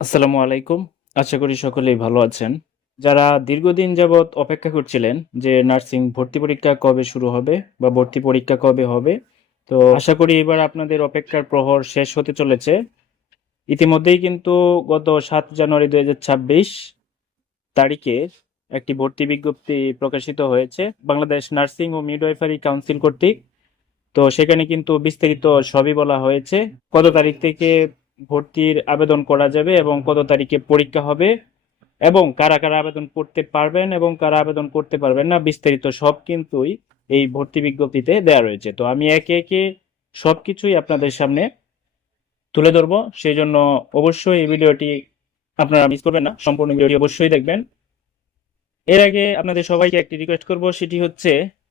আসসালামু আলাইকুম। আশা করি সকলেই ভালো আছেন। যারা দীর্ঘদিন যাবৎ অপেক্ষা করছিলেন যে নার্সিং ভর্তি পরীক্ষা কবে শুরু হবে বা ভর্তি পরীক্ষা কবে হবে, তো আশা করি এবার আপনাদের অপেক্ষার প্রহর শেষ হতে চলেছে। ইতিমধ্যেই কিন্তু গত 7 জানুয়ারি 2026 তারিখে একটি ভর্তি বিজ্ঞপ্তি প্রকাশিত হয়েছে বাংলাদেশ নার্সিং ও মিডওয়াইফারি কাউন্সিল কর্তৃক। তো সেখানে কিন্তু বিস্তারিত সবই বলা হয়েছে, কত তারিখ থেকে ভর্তির আবেদন করা যাবে এবং কত তারিখে পরীক্ষা হবে এবং কারা কারা আবেদন করতে পারবেন এবং কারা আবেদন করতে পারবেন না, বিস্তারিত সব কিন্তুই এই ভর্তি বিজ্ঞপ্তিতে দেওয়া রয়েছে। তো আমি একে একে সবকিছুই আপনাদের সামনে তুলে ধরবো, সেই জন্য অবশ্যই এই ভিডিওটি আপনারা মিস করবেন না, সম্পূর্ণ ভিডিওটি অবশ্যই দেখবেন। এর আগে আপনাদের সবাইকে একটি রিকোয়েস্ট করব, সেটি হচ্ছে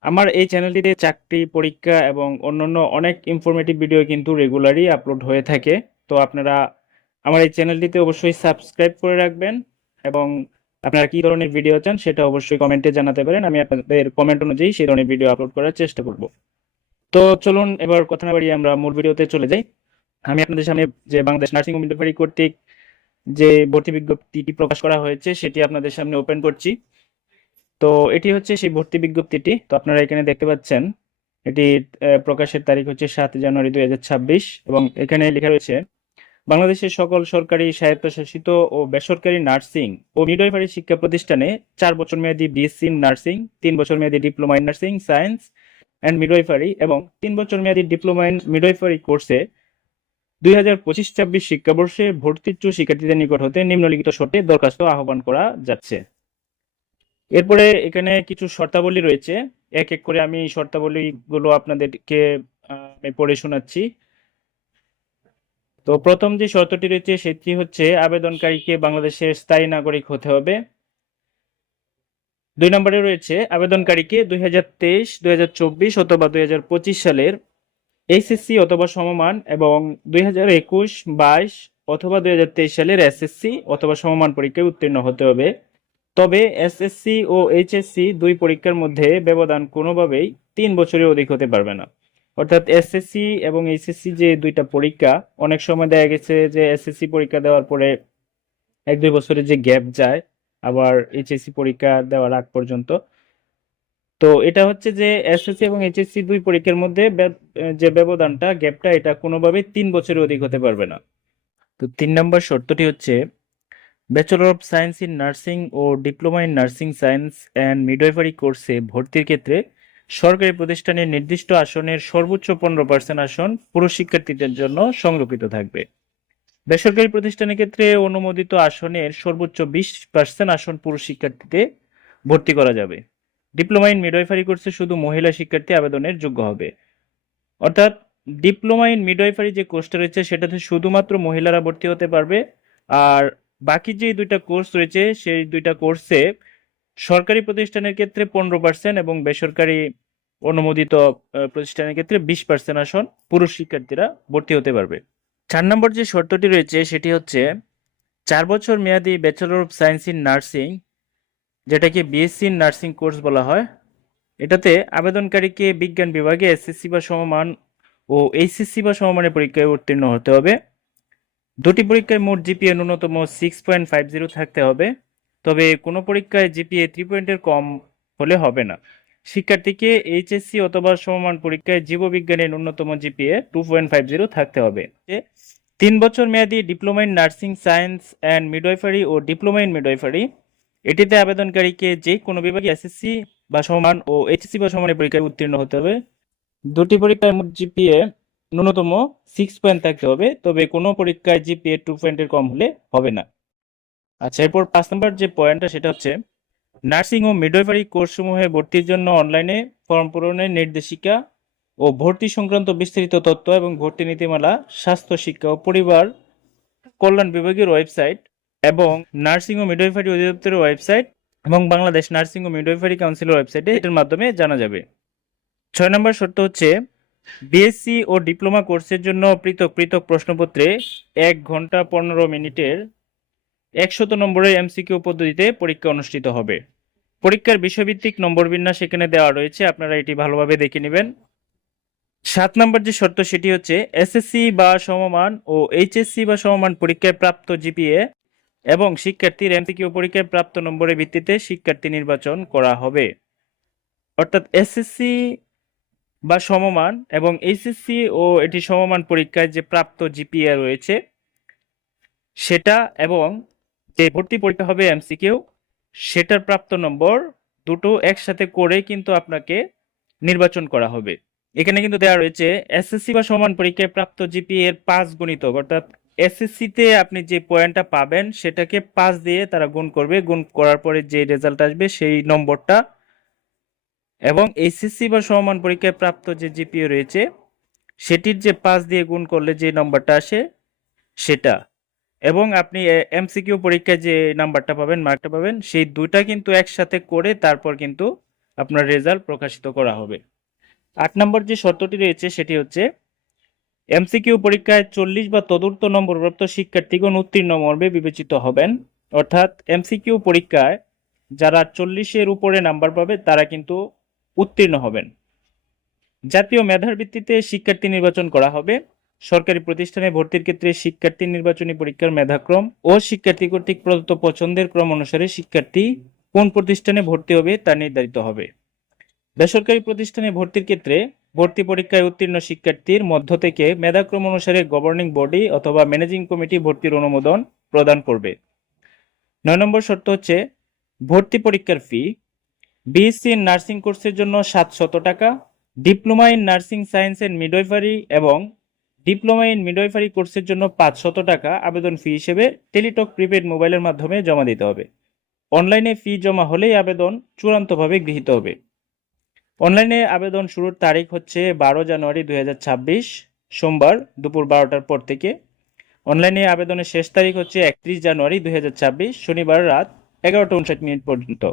আমার এই চ্যানেলটিতে চাকরি পরীক্ষা এবং অন্যান্য অনেক ইনফরমেটিভ ভিডিও কিন্তু রেগুলারই আপলোড হয়ে থাকে। তো আপনারা আমার এই চ্যানেলটিতে অবশ্যই সাবস্ক্রাইব করে রাখবেন এবং আপনারা কি ধরনের ভিডিও চান সেটা অবশ্যই কমেন্টে জানাতে পারেন। আমি আপনাদের কমেন্ট অনুযায়ী সেই ধরনের ভিডিও আপলোড করার চেষ্টা করব। তো চলুন এবার কথা না বাড়িয়ে আমরা মূল ভিডিওতে চলে যাই। আমি আপনাদের সামনে যে বাংলাদেশ নার্সিং হোম মিডওয়াইফারি কর্তৃক যে ভর্তি বিজ্ঞপ্তিটি প্রকাশ করা হয়েছে সেটি আপনাদের সামনে ওপেন করছি। তো এটি হচ্ছে সেই ভর্তি বিজ্ঞপ্তিটি। তো আপনারা এখানে দেখতে পাচ্ছেন এটি প্রকাশের তারিখ হচ্ছে 7 জানুয়ারি 2026 এবং এখানে লেখা রয়েছে বাংলাদেশের সকল সরকারি স্বায়ত্তশাসিত ও বেসরকারি নার্সিং ও মিডওয়াইফারি শিক্ষা প্রতিষ্ঠানে 4 বছর মেয়াদী বিএসসি নার্সিং, 3 বছর মেয়াদী diploma in nursing science and midwifery এবং 3 বছর মেয়াদী ডিপ্লোমা ইন মিডওয়াইফারি কোর্সে 2025-26 শিক্ষাবর্ষে ভর্তিচ্ছু শিক্ষার্থীদের নিকট হতে নিম্নলিখিত শর্তে দরখাস্ত আহ্বান করা যাচ্ছে। এরপরে এখানে কিছু শর্তাবলী রয়েছে, এক এক করে আমি শর্তাবলীগুলো আপনাদেরকে আমি পড়ে শোনাচ্ছি। তো প্রথম যে শর্তটি রয়েছে সেটি হচ্ছে আবেদনকারীকে বাংলাদেশের স্থায়ী নাগরিক হতে হবে। 2 নম্বরে রয়েছে আবেদনকারীকে 2023, 2024 অথবা 2025 সালের এইচএসসি অথবা সমমান এবং 2021, 22 অথবা 2023 সালের এসএসসি অথবা সমমান পরীক্ষায় উত্তীর্ণ হতে হবে। তবে এসএসসি ও এইচএসসি দুই পরীক্ষার মধ্যে ব্যবধান কোনোভাবেই 3 বছরের অধিক হতে পারবে না। অর্থাৎ এসএসসি এবং এইচএসসি যে দুইটা পরীক্ষা, অনেক সময় দেখা গেছে যে এসএসসি পরীক্ষা দেওয়ার পরে 1-2 বছরের যে গ্যাপ যায় আবার এইচএসসি পরীক্ষা দেওয়ার আগ পর্যন্ত। তো এটা হচ্ছে যে এসএসসি এবং এইচএসসি দুই পরীক্ষার মধ্যে যে ব্যবধানটা, গ্যাপটা, এটা কোনোভাবেই 3 বছরের অধিক হতে পারবে না। তো 3 নম্বর শর্তটি হচ্ছে bachelor of science in nursing ও diploma in nursing science and midwifery কোর্সে ভর্তির ক্ষেত্রে সরকারি প্রতিষ্ঠানের নির্দিষ্ট আসনের সর্বোচ্চ 15% আসন পুরুষ শিক্ষার্থীদের জন্য সংরক্ষিত থাকবে। বেসরকারি প্রতিষ্ঠানের ক্ষেত্রে অনুমোদিত আসনের সর্বোচ্চ 20% আসন পুরুষ শিক্ষার্থীতে ভর্তি করা যাবে। ডিপ্লোমা ইন মিডওয়াইফারি কোর্সে শুধু মহিলা শিক্ষার্থী আবেদনের যোগ্য হবে। অর্থাৎ ডিপ্লোমা ইন মিডওয়াইফারি যে কোর্সটা রয়েছে সেটাতে শুধুমাত্র মহিলারা ভর্তি হতে পারবে। আর বাকি যে দুইটা কোর্স রয়েছে সেই দুইটা কোর্সে সরকারি প্রতিষ্ঠানের ক্ষেত্রে 15% এবং বেসরকারি অনুমোদিত প্রতিষ্ঠানের ক্ষেত্রে 20% আসন পুরুষ শিক্ষার্থীরা ভর্তি হতে পারবে। 4 নম্বর যে শর্তটি রয়েছে সেটি হচ্ছে 4 বছর মেয়াদী bachelor of science in nursing, যেটাকে বিএসসি ইন নার্সিং কোর্স বলা হয়, এটাতে আবেদনকারীকে বিজ্ঞান বিভাগে এসএসসি বা সমমান ও এইচএসসি বা সমমানের পরীক্ষায় উত্তীর্ণ হতে হবে। দুটি পরীক্ষায় মোট জিপিএ ন্যূনতম 6.50 থাকতে হবে। তবে কোনো পরীক্ষায় জিপিএ 3 পয়েন্টের কম হলে হবে না। শিক্ষার্থীকে এইচএসসি অথবা সমমান পরীক্ষায় জীববিজ্ঞানের ন্যূনতম জিপিএ 2.50 থাকতে হবে। 3 বছর মেয়াদী diploma in nursing science and midwifery ও ডিপ্লোমা ইন মিডওয়াইফারি, এটিতে আবেদনকারীকে যে কোনো বিভাগে এসএসসি বা সমান ও এইচএসসি বা সমানের পরীক্ষায় উত্তীর্ণ হতে হবে। দুটি পরীক্ষায় মোট জিপিএ ন্যূনতম 6 পয়েন্ট থাকতে হবে, তবে কোনো পরীক্ষায় জিপিএ 2 পয়েন্টের কম হলে হবে না। আচ্ছা, এরপর 5 নম্বর যে পয়েন্টটা সেটা হচ্ছে নার্সিং ও মিডওয়াইফারি কোর্সসমূহে ভর্তির জন্য অনলাইনে ফর্ম পূরণের নির্দেশিকা ও ভর্তি সংক্রান্ত বিস্তারিত তথ্য এবং ভর্তি নীতিমালা স্বাস্থ্য শিক্ষা ও পরিবার কল্যাণ বিভাগের ওয়েবসাইট এবং নার্সিং ও মিডওয়াইফারি অধিদপ্তরের ওয়েবসাইট এবং বাংলাদেশ নার্সিং ও মিডওয়াইফারি কাউন্সিলের ওয়েবসাইটে এটার মাধ্যমে জানা যাবে। 6 নম্বর শর্ত হচ্ছে বিএসসি ও ডিপ্লোমা কোর্সের জন্য পৃথক পৃথক প্রশ্নপত্রে 1 ঘন্টা 15 মিনিটের 100 নম্বরের এমসিকিউ পদ্ধতিতে পরীক্ষা অনুষ্ঠিত হবে। পরীক্ষার বিষয়ভিত্তিক নম্বর বিন্যাস এখানে দেওয়া রয়েছে, আপনারা এটি ভালোভাবে দেখে নেবেন। 7 নম্বর যে শর্ত সেটি হচ্ছে এসএসসি বা সমমান ও এইচএসসি বা সমমান পরীক্ষায় প্রাপ্ত জিপিএ এবং শিক্ষার্থীর এমসিকিউ পরীক্ষায় প্রাপ্ত নম্বরের ভিত্তিতে শিক্ষার্থী নির্বাচন করা হবে। অর্থাৎ এসএসসি বা সমমান এবং এইচএসসি ও এটি সমমান পরীক্ষায় যে প্রাপ্ত জিপিএ রয়েছে সেটা এবং যে ভর্তি পরীক্ষা হবে এমসিকিউ সেটার প্রাপ্ত নম্বর দুটো একসাথে করে কিন্তু আপনাকে নির্বাচন করা হবে। এখানে কিন্তু দেওয়া রয়েছে এসএসসি বা সমান পরীক্ষায় প্রাপ্ত জিপিএ এর 5 গুণিতক, অর্থাৎ এসএসসি তে আপনি যে পয়েন্টটা পাবেন সেটাকে 5 দিয়ে তারা গুণ করবে, গুণ করার পরে যে রেজাল্ট আসবে সেই নম্বরটা, এবং এইচএসসি বা সমমান পরীক্ষায় প্রাপ্ত যে জিপিএ রয়েছে সেটির যে 5 দিয়ে গুণ করলে যে নম্বরটা আসে সেটা, এবং আপনি এমসিকিউ পরীক্ষায় যে নাম্বারটা পাবেন, মার্কটা পাবেন, সেই দুইটা কিন্তু একসাথে করে তারপর কিন্তু আপনার রেজাল্ট প্রকাশিত করা হবে। 8 নম্বর যে শর্তটি রয়েছে সেটি হচ্ছে এমসিকিউ পরীক্ষায় 40 বা তদূর্ধ্ব নম্বরপ্রাপ্ত শিক্ষার্থীগণ উত্তীর্ণ মর্মে বিবেচিত হবেন। অর্থাৎ এমসিকিউ পরীক্ষায় যারা 40-এর উপরে নাম্বার পাবে তারা কিন্তু উত্তীর্ণ হবেন। জাতীয় মেধার ভিত্তিতে শিক্ষার্থী নির্বাচন করা হবে। সরকারি প্রতিষ্ঠানে ভর্তির ক্ষেত্রে শিক্ষার্থী নির্বাচনী পরীক্ষার মেধাক্রম ও শিক্ষার্থী কর্তৃক প্রদত্ত পছন্দের ক্রম অনুসারে শিক্ষার্থী কোন প্রতিষ্ঠানে ভর্তি হবে তা নির্ধারিত হবে। বেসরকারি প্রতিষ্ঠানে ভর্তির ক্ষেত্রে ভর্তি পরীক্ষায় উত্তীর্ণ শিক্ষার্থীর মধ্য থেকে মেধাক্রম অনুসারে গভর্নিং বডি অথবা ম্যানেজিং কমিটি ভর্তির অনুমোদন প্রদান করবে। 9 নম্বর শর্ত হচ্ছে ভর্তি পরীক্ষার ফি বিএসসি নার্সিং কোর্সের জন্য 700 টাকা, diploma in nursing science and midwifery এবং ডিপ্লোমা ইন মিডওয়াইফারি কোর্সের জন্য 500 টাকা আবেদন ফি হিসেবে টেলিটক প্রিপেড মোবাইলের মাধ্যমে জমা দিতে হবে। অনলাইনে ফি জমা হলেই আবেদন চূড়ান্তভাবে গৃহীত হবে। অনলাইনে আবেদন শুরুর তারিখ হচ্ছে 12 জানুয়ারি 2026 সোমবার দুপুর 12টার পর থেকে। অনলাইনে আবেদনের শেষ তারিখ হচ্ছে 31 জানুয়ারি 2026 শনিবার রাত 11টা 59 পর্যন্ত।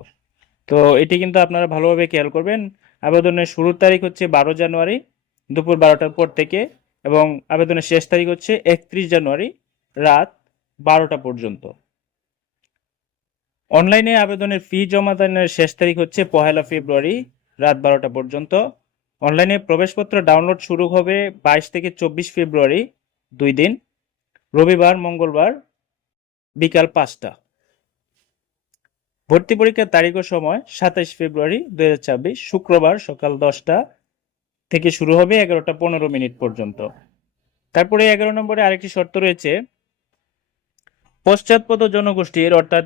তো এটি কিন্তু আপনারা ভালোভাবে খেয়াল করবেন। আবেদনের শুরুর তারিখ হচ্ছে 12 জানুয়ারি দুপুর 12টার পর থেকে এবং আবেদনের শেষ তারিখ হচ্ছে 31 জানুয়ারি রাত 12টা পর্যন্ত। অনলাইনে আবেদনের ফি জমা দানের শেষ তারিখ হচ্ছে 1 ফেব্রুয়ারি রাত 12টা পর্যন্ত। অনলাইনে প্রবেশপত্র ডাউনলোড শুরু হবে 22 থেকে 24 ফেব্রুয়ারি, 2 দিন, রবিবার মঙ্গলবার বিকাল 5টা। ভর্তি পরীক্ষার তারিখ ও সময় 27 ফেব্রুয়ারি 2026 শুক্রবার সকাল 10টা থেকে শুরু হবে 11টা 15 পর্যন্ত। তারপরে 11 নম্বরে আরেকটি শর্ত রয়েছে পশ্চাৎপদ জনগোষ্ঠীর অর্থাৎ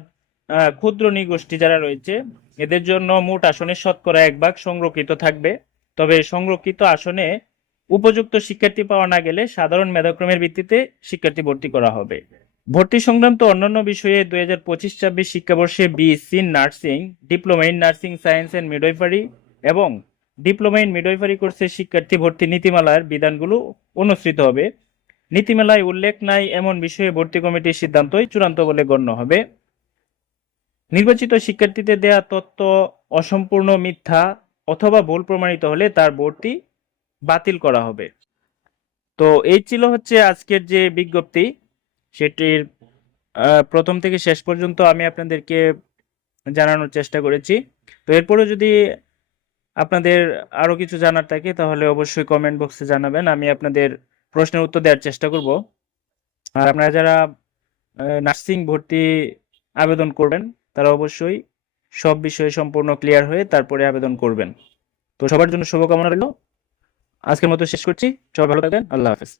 ক্ষুদ্র নৃগোষ্ঠী যারা রয়েছে এদের জন্য মোট আসনের শতকরা 1 ভাগ সংরক্ষিত থাকবে। তবে সংরক্ষিত আসনে উপযুক্ত শিক্ষার্থী পাওয়া না গেলে সাধারণ মেধাক্রমের ভিত্তিতে শিক্ষার্থী ভর্তি করা হবে। ভর্তি সংক্রান্ত অন্যান্য বিষয়ে 2025-26 শিক্ষাবর্ষে BSc nursing, diploma in nursing science and midwifery এবং ডিপ্লোমা ইন মিডওয়াইফারি কোর্সের শিক্ষার্থী ভর্তি নীতিমালার বিধানগুলো অনুসৃত হবে। নীতিমালায় উল্লেখ নাই এমন বিষয়ে ভর্তি কমিটির সিদ্ধান্তই চূড়ান্ত বলে গণ্য হবে। নির্বাচিত শিক্ষার্থীদের দেয়া তথ্য অসম্পূর্ণ, মিথ্যা অথবা ভুল প্রমাণিত হলে তার ভর্তি বাতিল করা হবে। তো এই ছিল হচ্ছে আজকের যে বিজ্ঞপ্তি, সেটির প্রথম থেকে শেষ পর্যন্ত আমি আপনাদেরকে জানানোর চেষ্টা করেছি। তো এরপরে যদি আপনাদের আরো কিছু জানার থাকে তাহলে অবশ্যই কমেন্ট বক্সে জানাবেন, আমি আপনাদের প্রশ্নের উত্তর দেওয়ার চেষ্টা করব। আর আপনারা যারা নার্সিং ভর্তি আবেদন করবেন তারা অবশ্যই সব বিষয়ে সম্পূর্ণ ক্লিয়ার হয়ে তারপরে আবেদন করবেন। তো সবার জন্য শুভকামনা রইল। আজকের মতো শেষ করছি। সবাই ভালো থাকবেন। আল্লাহ হাফেজ।